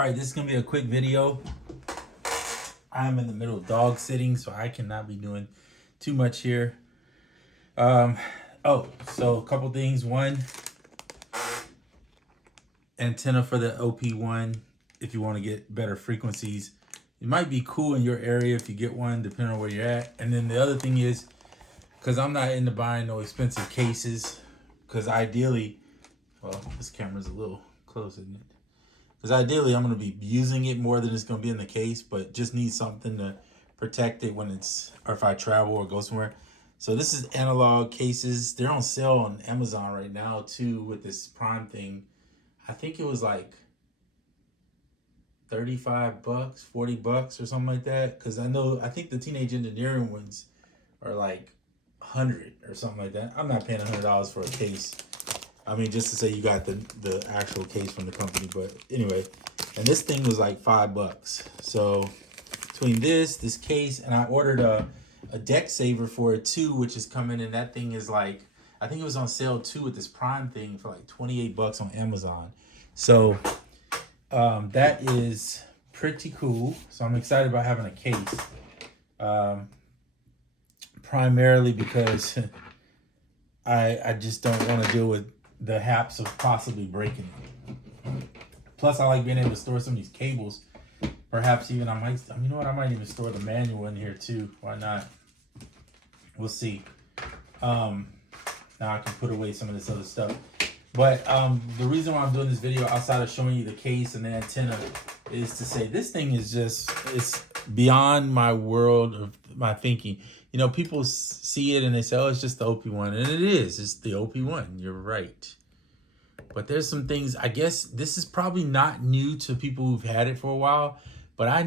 All right, this is gonna be a quick video. I'm in the middle of dog sitting, so I cannot be doing too much here. Um, so a couple things. One, antenna for the OP-1 if you want to get better frequencies. It might be cool in your area if you get one, depending on where you're at. And then the other thing is, because I'm not into buying no expensive cases, because ideally, well, this camera's a little close, isn't it? Because ideally, I'm going to be using it more than it's going to be in the case, but just need something to protect it when it's, or if I travel or go somewhere. So this is analog cases. They're on sale on Amazon right now too with this Prime thing. I think it was like 35 bucks, 40 bucks or something like that. Because I think the teenage engineering ones are like 100 or something like that. I'm not paying $100 for a case. I mean, just to say you got the actual case from the company, but anyway, and this thing was like $5. So between this case, and I ordered a deck saver for it too, which is coming, and that thing is like, I think it was on sale too with this Prime thing for like 28 bucks on Amazon. So that is pretty cool. So I'm excited about having a case, primarily because I just don't want to deal with the haps of possibly breaking it. Plus, I like being able to store some of these cables. Perhaps even I might, you know what? I might even store the manual in here too. Why not? We'll see. Now I can put away some of this other stuff. But the reason why I'm doing this video outside of showing you the case and the antenna is to say this thing is just, it's beyond my world of my thinking. You know, people see it and they say, oh, it's just the OP-1. And it is. It's the OP-1. You're right. But there's some things, I guess this is probably not new to people who've had it for a while. But I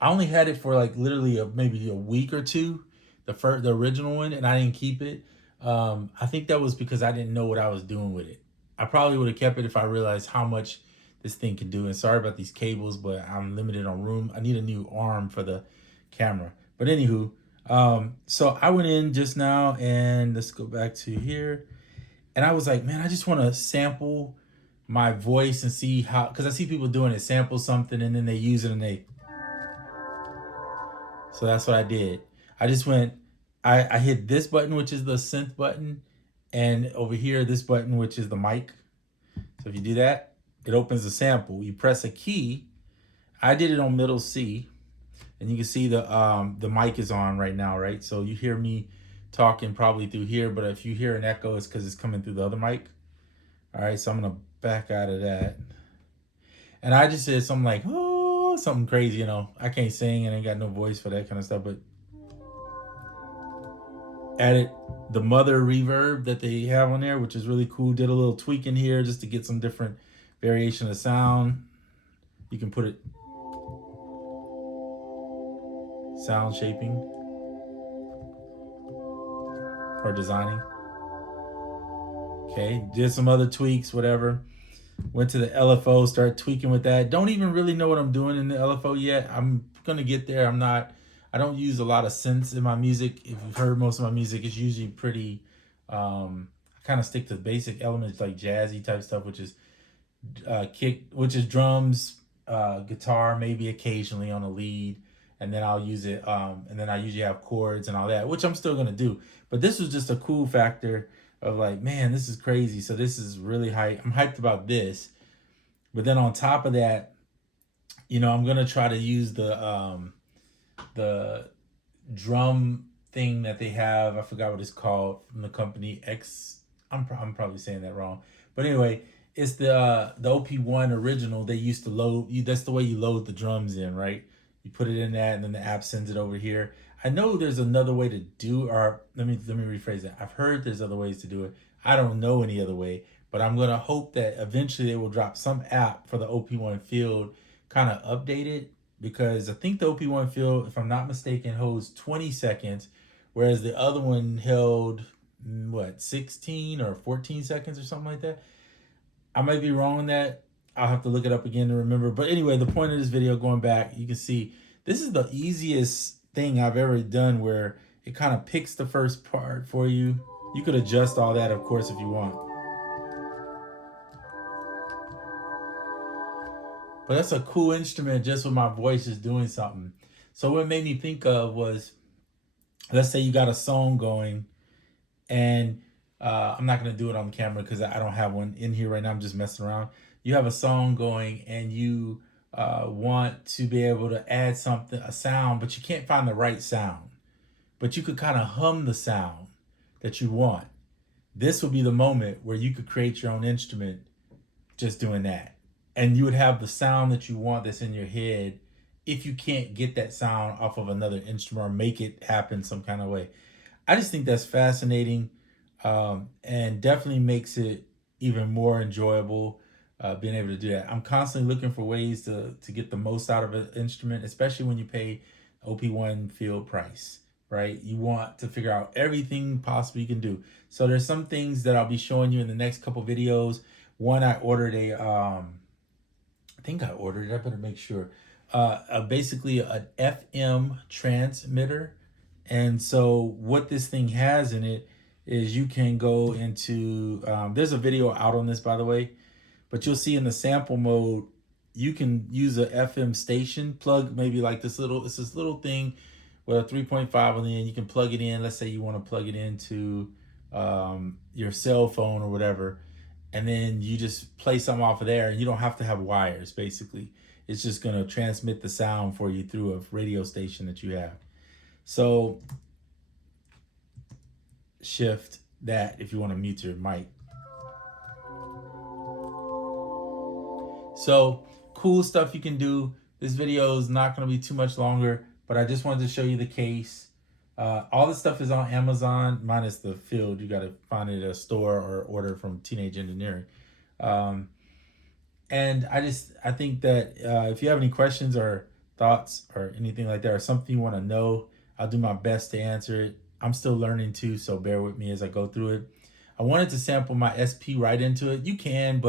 only had it for like literally maybe a week or two. The original one. And I didn't keep it. I think that was because I didn't know what I was doing with it. I probably would have kept it if I realized how much this thing can do. And sorry about these cables, but I'm limited on room. I need a new arm for the camera. But anywho, so I went in just now and let's go back to here. And I was like, man, I just want to sample my voice and see how, because I see people doing it, sample something and then they use it and they. So that's what I did. I just went, I hit this button, which is the synth button, and over here, this button, which is the mic. So if you do that, it opens the sample. You press a key. I did it on middle C, and you can see the mic is on right now, right? So you hear me talking probably through here, but if you hear an echo, it's because it's coming through the other mic. All right, so I'm gonna back out of that. And I just said something like, oh, something crazy, you know. I can't sing and ain't got no voice for that kind of stuff, but added the mother reverb that they have on there, which is really cool. Did a little tweak in here just to get some different variation of sound. You can put it sound shaping or designing. Okay, did some other tweaks, whatever. Went to the LFO, started tweaking with that. Don't even really know what I'm doing in the LFO yet. I'm gonna get there. I don't use a lot of synths in my music. If you've heard most of my music, it's usually pretty, I kind of stick to basic elements like jazzy type stuff, which is kick, which is drums, guitar, maybe occasionally on a lead. And then I'll use it, and then I usually have chords and all that, which I'm still gonna do. But this was just a cool factor of like, man, this is crazy. So this is really hype. I'm hyped about this. But then on top of that, you know, I'm gonna try to use the drum thing that they have. I forgot what it's called from the company X. I'm probably saying that wrong, but anyway, it's the OP-1 original. They used to load you. That's the way you load the drums in, right? You put it in that, and then the app sends it over here. I know there's another way to do, or let me rephrase that. I've heard there's other ways to do it. I don't know any other way, but I'm gonna hope that eventually they will drop some app for the OP-1 field, kind of updated. Because I think the OP-1 field, if I'm not mistaken, holds 20 seconds, whereas the other one held, 16 or 14 seconds or something like that. I might be wrong on that. I'll have to look it up again to remember. But anyway, the point of this video, going back, you can see this is the easiest thing I've ever done where it kind of picks the first part for you. You could adjust all that, of course, if you want. But that's a cool instrument just with my voice is doing something. So what it made me think of was, let's say you got a song going, and I'm not gonna do it on camera because I don't have one in here right now. I'm just messing around. You have a song going, and you want to be able to add something, a sound, but you can't find the right sound. But you could kind of hum the sound that you want. This would be the moment where you could create your own instrument just doing that. And you would have the sound that you want that's in your head if you can't get that sound off of another instrument or make it happen some kind of way. I just think that's fascinating, and definitely makes it even more enjoyable being able to do that. I'm constantly looking for ways to get the most out of an instrument, especially when you pay OP-1 field price, right? You want to figure out everything possible you can do. So there's some things that I'll be showing you in the next couple videos. One, I ordered I think I ordered it, I better make sure. Basically an FM transmitter. And so what this thing has in it is you can go into, there's a video out on this, by the way, but you'll see in the sample mode, you can use a FM station, plug maybe like this little thing with a 3.5 on the end. You can plug it in. Let's say you want to plug it into your cell phone or whatever. And then you just play something off of there, and you don't have to have wires, basically. It's just going to transmit the sound for you through a radio station that you have. So shift that if you want to mute your mic. So cool stuff you can do. This video is not going to be too much longer, but I just wanted to show you the case. All this stuff is on Amazon, minus the field. You got to find it at a store or order from Teenage Engineering. And I think that if you have any questions or thoughts or anything like that, or something you want to know, I'll do my best to answer it. I'm still learning too, so bear with me as I go through it. I wanted to sample my SP right into it. You can,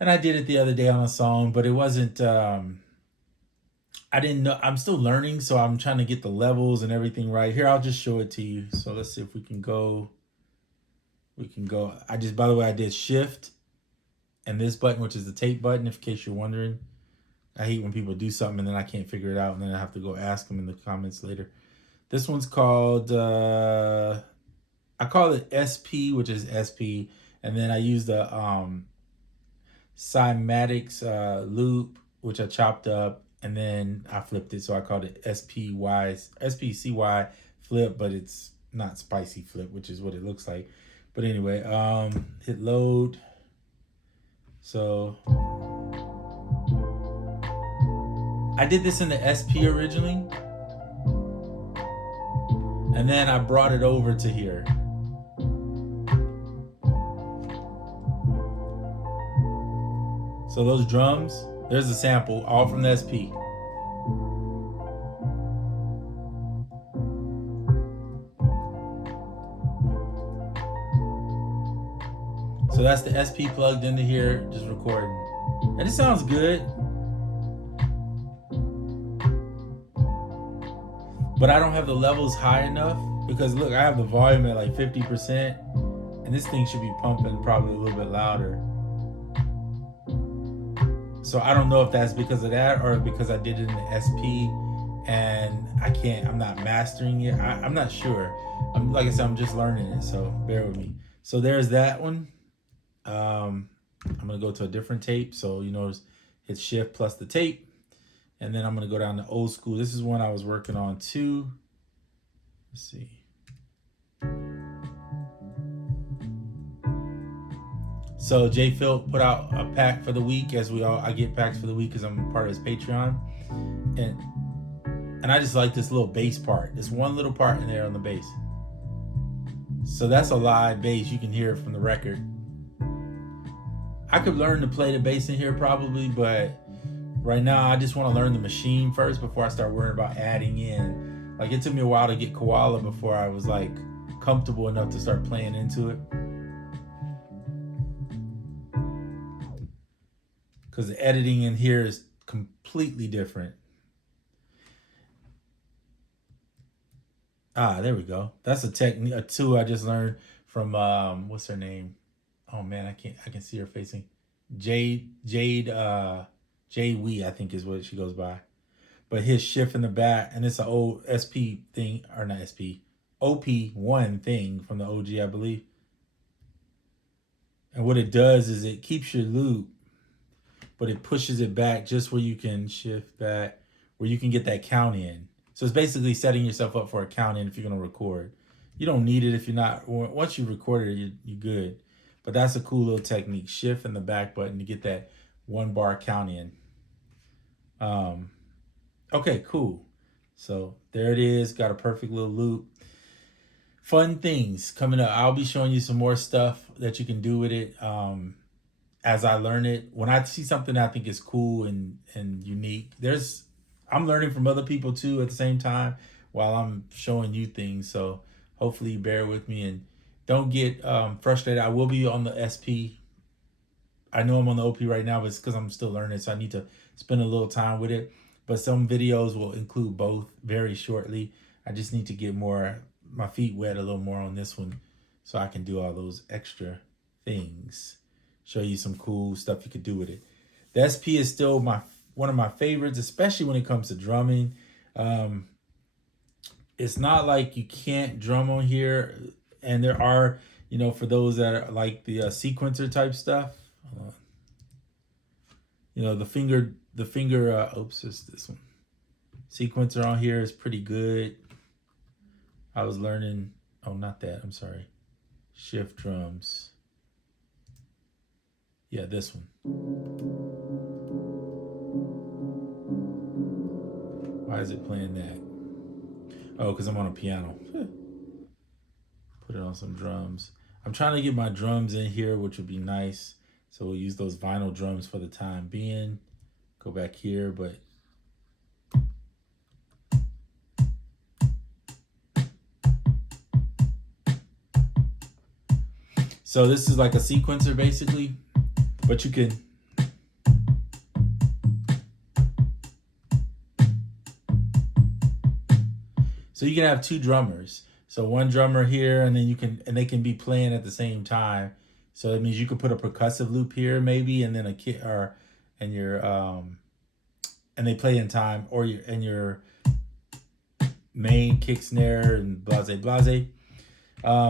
and I did it the other day on a song, but it wasn't, I didn't know. I'm still learning, so I'm trying to get the levels and everything right. Here, I'll just show it to you. So let's see if we can go. By the way, I did shift and this button, which is the tape button, in case you're wondering. I hate when people do something and then I can't figure it out, and then I have to go ask them in the comments later. This one's called, I call it SP, which is SP. And then I use the cymatics loop, which I chopped up. And then I flipped it, so I called it SPCY flip, but it's not spicy flip, which is what it looks like. But anyway, hit load. So I did this in the SP originally, and then I brought it over to here. So those drums, there's a sample, all from the SP. So that's the SP plugged into here, just recording. And it sounds good. But I don't have the levels high enough, because look, I have the volume at like 50%, and this thing should be pumping probably a little bit louder. So I don't know if that's because of that or because I did it in the SP and I'm not mastering it. I'm not sure. Like I said, I'm just learning it, so bear with me. So there's that one. I'm gonna go to a different tape. So you notice hit shift plus the tape. And then I'm gonna go down to old school. This is one I was working on too. Let's see. So Jay Phil put out a pack for the week, I get packs for the week because I'm part of his Patreon. And I just like this little bass part. This one little part in there on the bass. So that's a live bass. You can hear it from the record. I could learn to play the bass in here probably, but right now I just want to learn the machine first before I start worrying about adding in. Like, it took me a while to get Koala before I was like comfortable enough to start playing into it. Because the editing in here is completely different. There we go. That's a tool I just learned from what's her name? Oh man, I can see her facing Jade Jay Wee, I think is what she goes by. But his shift in the back, and it's an old SP thing, or not SP, OP-1 thing from the OG, I believe. And what it does is it keeps your loop, but it pushes it back just where you can shift back, where you can get that count in. So it's basically setting yourself up for a count in if you're going to record. You don't need it if you're not. Once you record it, you're good. But that's a cool little technique. Shift and the back button to get that 1 bar count in. Okay, cool. So there it is. Got a perfect little loop. Fun things coming up. I'll be showing you some more stuff that you can do with it as I learn it. When I see something I think is cool and unique, I'm learning from other people too at the same time while I'm showing you things. So hopefully you bear with me and don't get frustrated. I will be on the SP. I know I'm on the OP right now, but it's because I'm still learning, so I need to spend a little time with it. But some videos will include both very shortly. I just need to get my feet wet a little more on this one so I can do all those extra things. Show you some cool stuff you could do with it. The SP is still one of my favorites, especially when it comes to drumming. It's not like you can't drum on here, and there are, for those that are like the sequencer type stuff. The finger, oops, it's this one. Sequencer on here is pretty good. I was learning, not that, I'm sorry. Shift drums. Yeah, this one. Why is it playing that? Oh, because I'm on a piano. Put it on some drums. I'm trying to get my drums in here, which would be nice. So we'll use those vinyl drums for the time being. Go back here, but so this is like a sequencer basically, but you can have 2 drummers. So one drummer here, and then they can be playing at the same time. So that means you could put a percussive loop here maybe, and then a kit and they play in time, or your main kick snare and blase.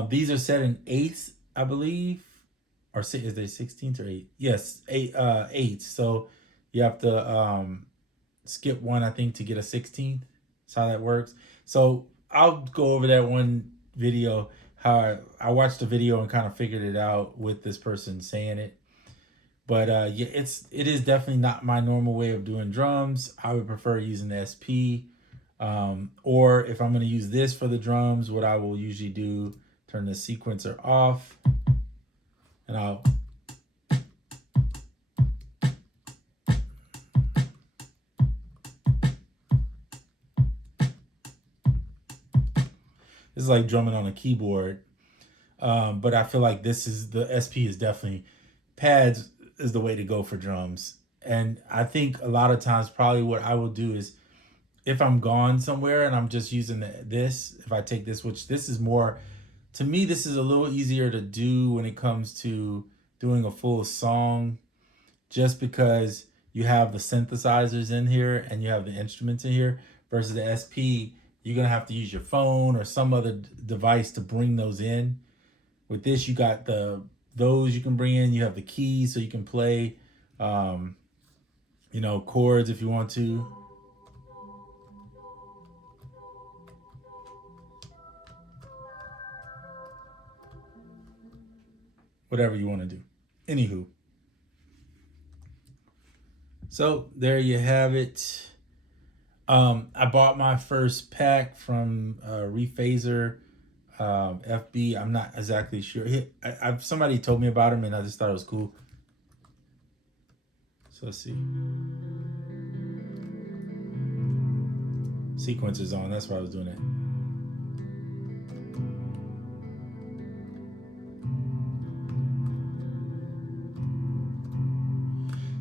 These are set in eighths, I believe, or is they 16th or 8th? Yes, eighths. So you have to skip one, I think, to get a 16th. That's how that works. So I'll go over that one video, how I watched the video and kind of figured it out with this person saying it. But yeah, it is definitely not my normal way of doing drums. I would prefer using the SP. Or if I'm going to use this for the drums, what I will usually do, turn the sequencer off, and I'll this is like drumming on a keyboard. But I feel like the SP is definitely, pads is the way to go for drums. And I think a lot of times probably what I will do is, if I'm gone somewhere and I'm just using this, if I take this, which this is more, to me, this is a little easier to do when it comes to doing a full song, just because you have the synthesizers in here and you have the instruments in here, versus the SP, you're going to have to use your phone or some other device to bring those in. With this, you got those you can bring in. You have the keys so you can play, chords if you want to. Whatever you want to do. Anywho. So there you have it. I bought my first pack from Rephaser FB. I'm not exactly sure. Somebody told me about him and I just thought it was cool. So let's see. Sequencer's on. That's why I was doing it.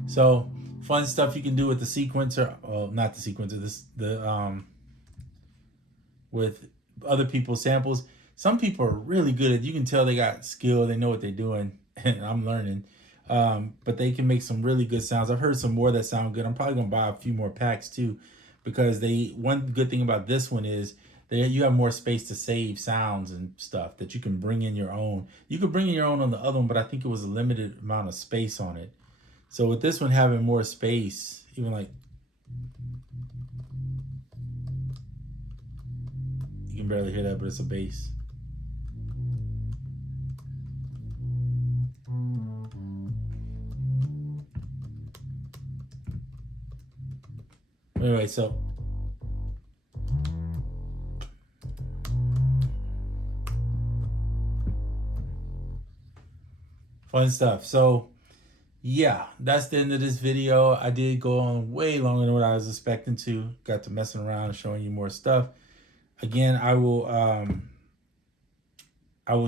So fun stuff you can do with the sequencer. Well, not the sequencer. With other people's samples. Some people are really good at. You can tell they got skill. They know what they're doing, and I'm learning. But they can make some really good sounds. I've heard some more that sound good. I'm probably gonna buy a few more packs too, because one good thing about this one is that you have more space to save sounds and stuff that you can bring in your own. You could bring in your own on the other one, but I think it was a limited amount of space on it. So with this one having more space, even like you can barely hear that, but it's a bass. Anyway, so fun stuff. So yeah, that's the end of this video. I did go on way longer than what I was expecting to. Got to messing around and showing you more stuff. Again, I will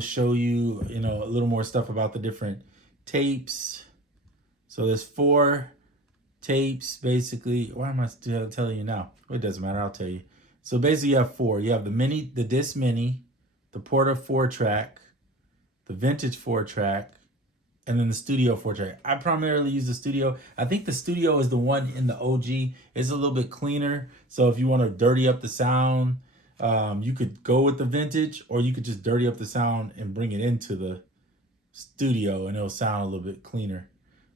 show you, a little more stuff about the different tapes. So there's 4 tapes basically. Why am I still telling you now? Well, it doesn't matter, I'll tell you. So basically you have 4. You have the disc mini, the Porta 4-track, the vintage 4-track, and then the studio 4-track. I primarily use the studio. I think the studio is the one in the OG. It's a little bit cleaner. So if you want to dirty up the sound, you could go with the vintage, or you could just dirty up the sound and bring it into the studio and it'll sound a little bit cleaner.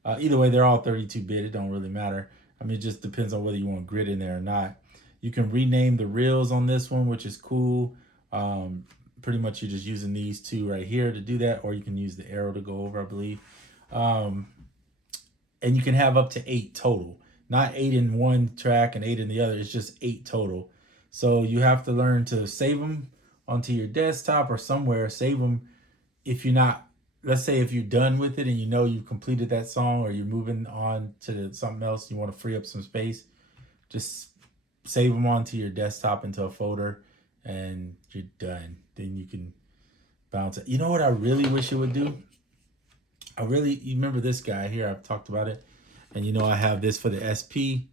Either way, they're all 32-bit. It don't really matter. I mean, it just depends on whether you want grit in there or not. You can rename the reels on this one, which is cool. Pretty much you're just using these 2 right here to do that, or you can use the arrow to go over, I believe. And you can have up to 8 total, not 8 in one track and 8 in the other. It's just 8 total. So you have to learn to save them onto your desktop or somewhere. Save them if you're not, let's say if you're done with it and you know you've completed that song, or you're moving on to something else, you want to free up some space, just save them onto your desktop into a folder and you're done. Then you can bounce it. You know what I really wish it would do? You remember this guy here? I've talked about it. And I have this for the SP.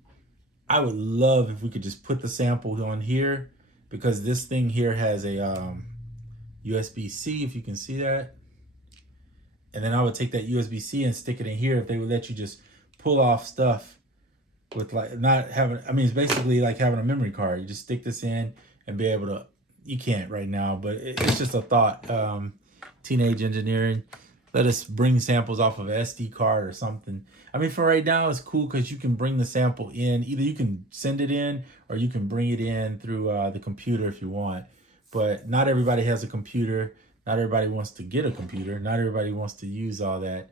I would love if we could just put the sample on here, because this thing here has a USB-C, if you can see that. And then I would take that USB-C and stick it in here if they would let you just pull off stuff with not having, it's basically like having a memory card. You just stick this in and be able to, you can't right now, but it's just a thought. Teenage engineering. Let us bring samples off of an SD card or something. For right now, it's cool because you can bring the sample in. Either you can send it in or you can bring it in through the computer if you want. But not everybody has a computer. Not everybody wants to get a computer. Not everybody wants to use all that.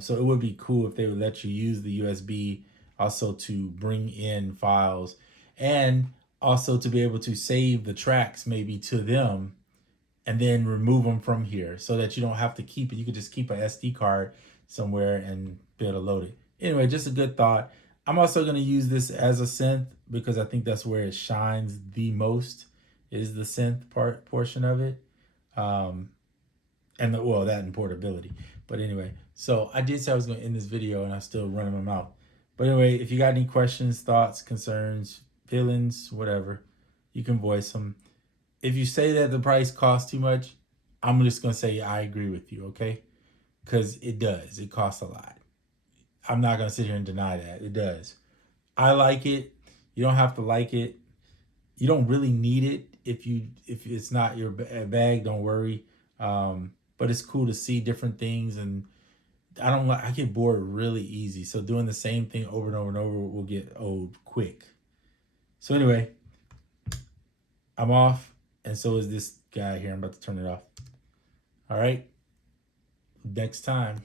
So it would be cool if they would let you use the USB also to bring in files, and also to be able to save the tracks maybe to them and then remove them from here, so that you don't have to keep it. You could just keep an SD card somewhere and be able to load it. Anyway, just a good thought. I'm also going to use this as a synth because I think that's where it shines the most, is the synth portion of it. And that and portability. But anyway, so I did say I was going to end this video and I'm still running my mouth. But anyway, if you got any questions, thoughts, concerns, feelings, whatever, you can voice them. If you say that the price costs too much, I'm just going to say I agree with you, okay? Because it does. It costs a lot. I'm not going to sit here and deny that. It does. I like it. You don't have to like it. You don't really need it. If it's not your bag, don't worry. But it's cool to see different things, and I get bored really easy. So doing the same thing over and over and over will get old quick. So anyway, I'm off, and so is this guy here. I'm about to turn it off. All right. Next time.